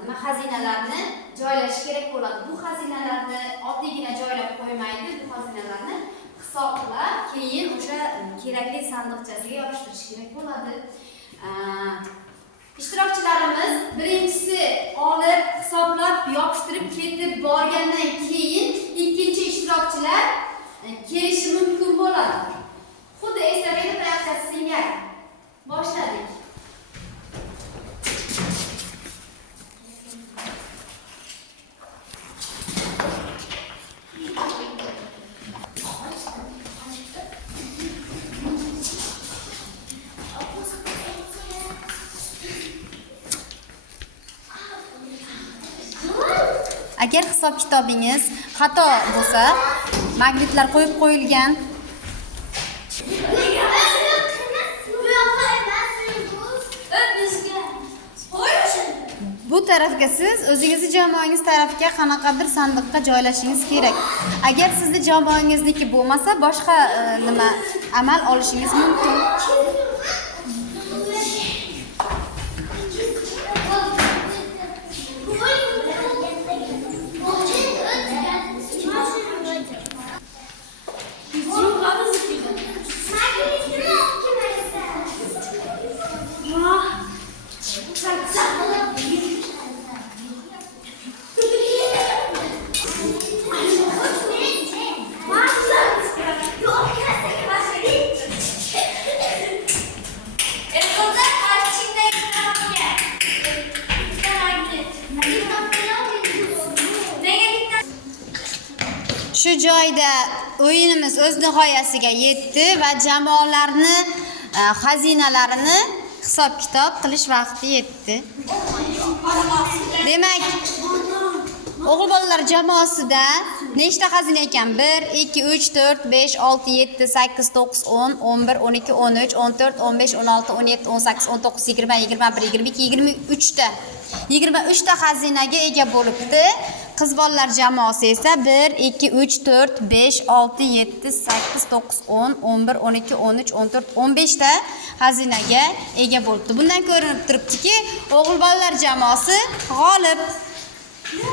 nima xazinalarni joylash kerak bo'ladi. Bu xazinalarni oddiygina joylab qo'ymaydi. Bu xazinalarni hisoblab, keyin o'sha kerakli sandiqchasiga yopishtirish kerak bo'ladi. İştirakçılarımız birinchisi olib hisoblab yopishtirib ketib borgandan keyin ikkinchi ishtirokchilar kelishi mumkin bo'ladi. Xuddi estafeta tayoqchasi singari. Boshladik. Agar hisob kitobingiz xato bo'lsa, magnitlar qo'yib qo'yilgan. Bu tarafga siz o'zingizni jamoangiz tarafga qanaqadir sandiqqa joylashingiz kerak. Agar sizni jamoangizniki bo'lmasa, boshqa nima amal olishingiz mumkin. Shu joyda o'yinimiz o'z nihoyasiga yetdi va jamoalarni xazinalarini hisob-kitob qilish vaqti yetdi. Demak, o'g'il bolalar jamoasida nechta xazina ekan? 1, 2, 3, 4, 5, 6, 7, 8, 9, 10, 11, 12, 13, 14, 15, 16, 17, 18, 19, 20, 21, 22, 23 ta. 23 ta xazinaga ega bo'libdi. Qiz bolalar jamoasi esa 1, 2, 3, 4, 5, 6, 7, 8, 9, 10, 11, 12, 13, 14, 15 ta xazinaga ega bo'libdi. Bundan ko'rinib turibdiki, o'g'il bolalar jamoasi g'olib.